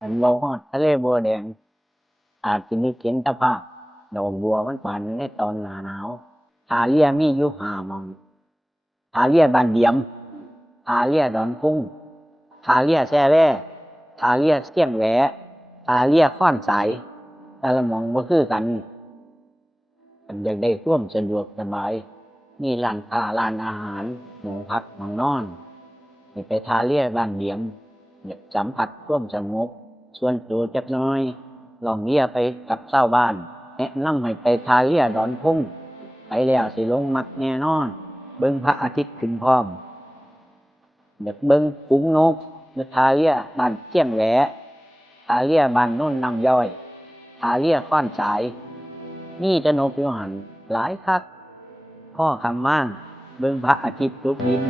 อันบ่ฮอดทะเลบัวแดงอาจสินึกเห็นแต่ภาพดอกบัวมันบานในตอนหน้าหนาวท่าเรือมีอยู่ห้าหม้องท่าเรือบ้านเดียมท่าเรือดอนพุงท่าเรือแช่แร่ท่าเรือเชียงแหวท่าเรือค้อนสายแต่ละหม้องบ่คือกันคันอยากได้ความสะดวกสบายมีร้านค้าร้านอาหารหม้องพักหม้องนอนให้ไปท่าเรือบ้านเดียมอยากสัมผัสความสงบส่วนตัวจักหน่อยล่องเรือไปกับชาวบ้านแนะนำให้ไปท่าเรือดอนพุงไปแล้วสิลงมักแน่นอนเบิ่งพระอาทิตย์ขึ้นพร้อมอยากเบิ่งฝูงนกอยู่ท่าเรือบ้านเชียงแหวท่าเรือบ้านโน่นน้ำย้อยท่าเรือค้อนสายมีแต่นกอยู่หันหลายคักพ่อคำว่าเบิ่งพระอาทิตย์ตกดิน